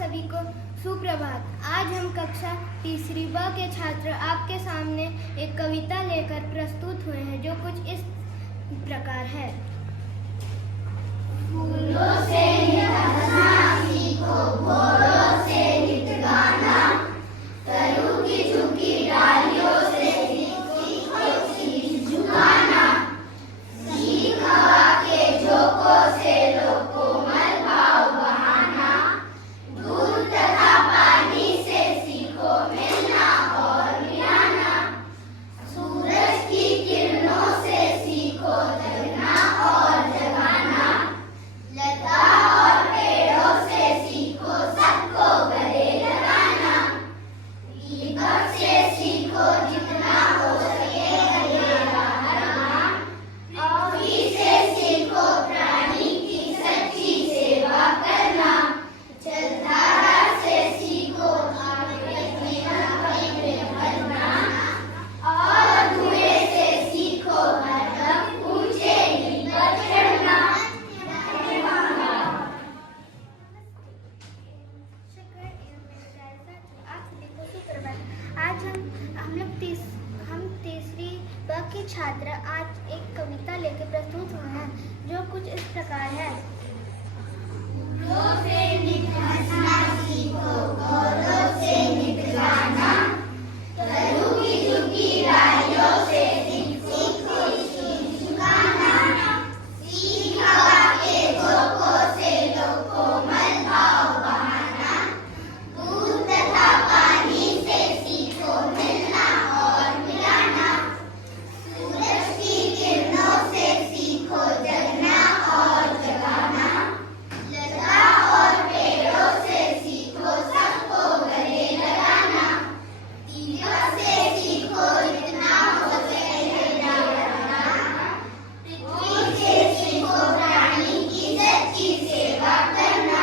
सभी को सुप्रभात। आज हम कक्षा तीसरी ब के छात्र आपके सामने एक कविता लेकर प्रस्तुत हुए हैं जो कुछ इस प्रकार है। फूलों से नित हंसना सीखो, भौरों से नित गाना, तरु की झुकी डालियों से सीखो शीश झुकाना, सीख हवा के झोंकों से लो कोमल भाव बहाना, दूध तथा पानी से सीखो मिलना और मिलाना, सूरज की किरणों से सीखो जगना और जगाना, लता और पेड़ों से सीखो सबको गले लगाना, दीपक से सीखो जितना हो सके अंधेरा हटाना, पृथ्वी से सीखो प्राणी की सच्ची सेवा करना, जलधारा से सीखो भरना, और धुएं से सीखो हरदम ऊंचे पर चढ़ना। आज हम तीसरी ब के छात्र आज एक कविता लेकर प्रस्तुत हुए हैं जो कुछ इस प्रकार है। फूलों से नित हंसना सीखो, भौरों से नित गाना, तरु की झुकी डालियों से सीखो शीश झुकाना, सीख हवा के झोंकों से लो कोमल भाव बहाना, दूध तथा पानी से सीखो मिलना और मिलाना, सूरज की किरणों से सीखो जगना और जगाना, लता और पेड़ों से सीखो सबको गले लगाना, दीपक से सीखो जितना हो सके जलाना, पृथ्वी से सीखो प्राणी की सच्ची सेवा करना,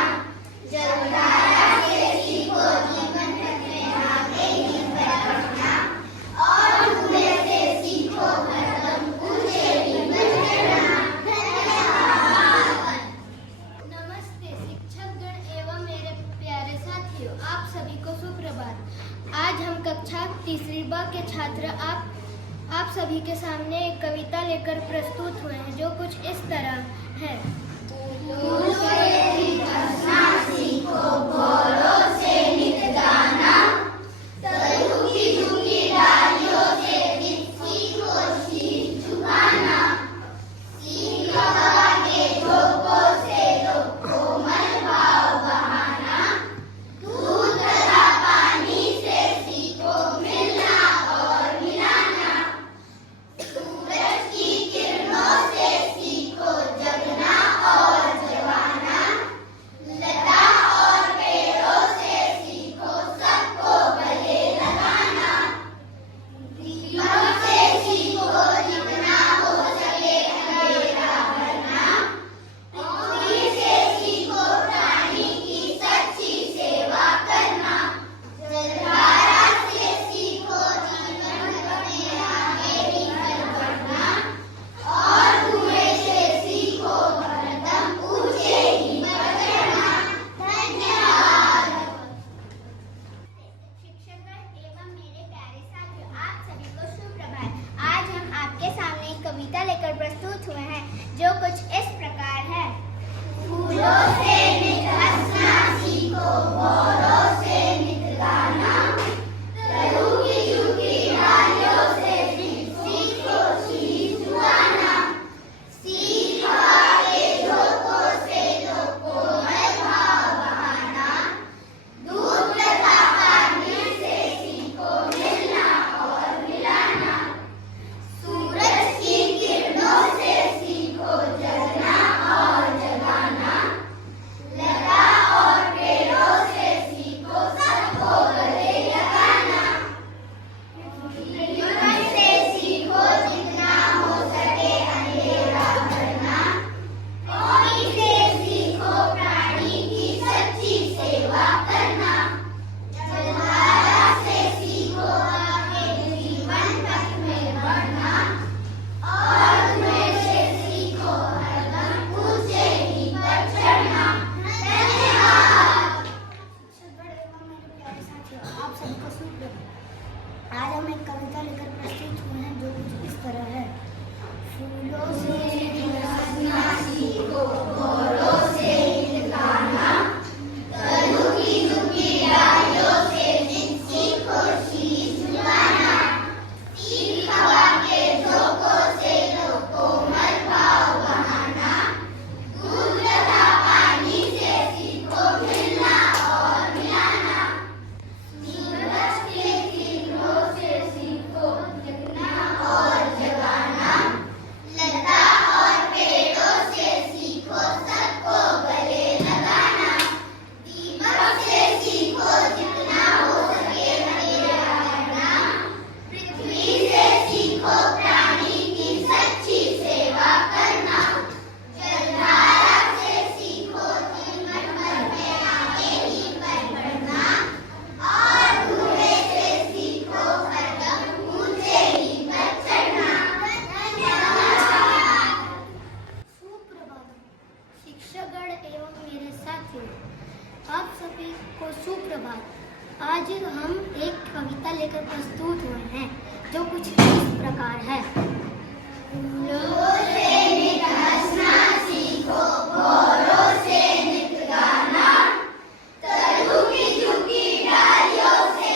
जलधारा से सीखो जीवन में आगे ही बढ़ना, और धुएं से सीखो हरदम ऊंचे पर चढ़ना। नमस्ते शिक्षकगण एवं मेरे प्यारे साथियों, आप सभी को सुप्रभात। आज हम कक्षा तीसरी ब के छात्र आप सभी के सामने एक कविता लेकर प्रस्तुत हुए हैं जो कुछ इस तरह है। फूलों से नित हंसना सीखो, भौरों से नित गाना, तरु की झुकी डालियों से सीखो शीश झुकाना, सीख हवा के झोंकों से लो कोमल भाव बहाना, दूध तथा पानी से सीखो मिलना और मिलाना, सूरज की किरणों से सीखो जगना और जगाना, लता और पेड़ों हम एक कविता लेकर प्रस्तुत हुए हैं जो कुछ इस तरह है। फूलों से हंसना सीखो, फूलों से गाना, झुकी झुकी डालियों से सीखो शीश झुकाना, तीर हवा के झोंकों से लो कोमल भाव बहाना, दूध तथा पानी से सीखो मिलना और मिलाना, सूरज के किरणों से सीखो जगना और जगाना, लता और पेड़ों से सीखो सबको गले लगाना, दीपक से सीखो जितना हो सके अंधेरा करना, पृथ्वी से सीखो प्राणी की सच्ची सेवा करना, जलधारा से सीखो जीवन भर में आगे ही बढ़ना, और धुएं से सीखो कदम ऊंचे ही पर चढ़ना। सुप्रभात शिक्षकगण एवं मेरे साथियों, आप सभी को सुप्रभात। आज हम एक कविता लेकर प्रस्तुत हुए हैं जो कुछ इस प्रकार है। फूलों से नित हंसना सीखो, भौरों से नित गाना, झुकी झुकी डालियों से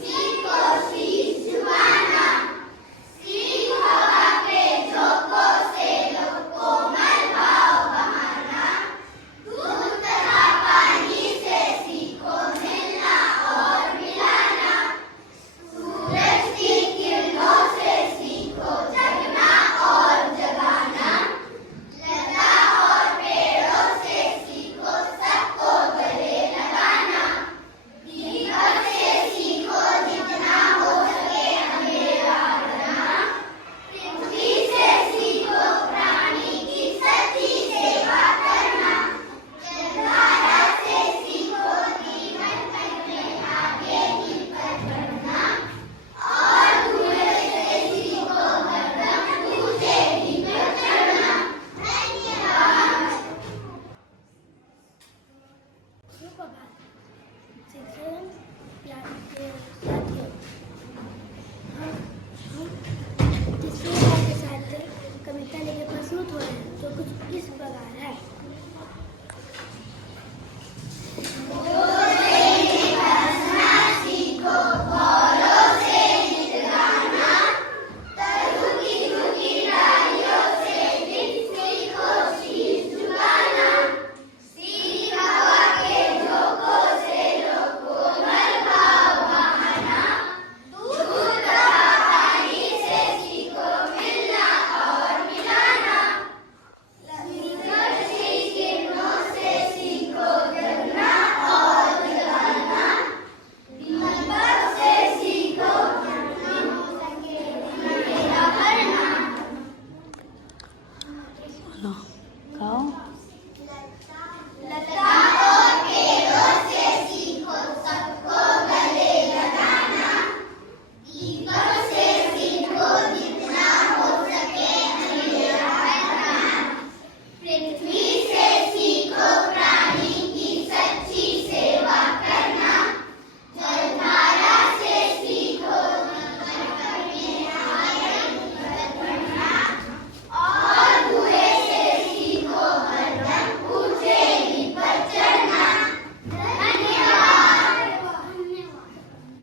सीखो शीश झुकाना, सीख हवा के झोंकों से लो कोमल भाव बहाना, दूध तथा पानी से सीखो मिलना और मिलाना, सूरज की किरणों से सीखो जगना और जगाना, लता और पेड़ों से सीखो सबको गले लगाना, दीपक से सीखो जितना हो सके अंधेरा करना, पृथ्वी से सीखो प्राणी की सच्ची सेवा करना, जलधारा से सीखो जीवन भर में आगे ही बढ़ना, और धुएं से सीखो हरदम ऊंचे ही पर चढ़ना। धन्यवाद। सुप्रभात शिक्षण प्यारे साथियों, हम तीसरे के साथ कविता लेकर प्रस्तुत हो रहे हैं जो कुछ इस प्रकार है।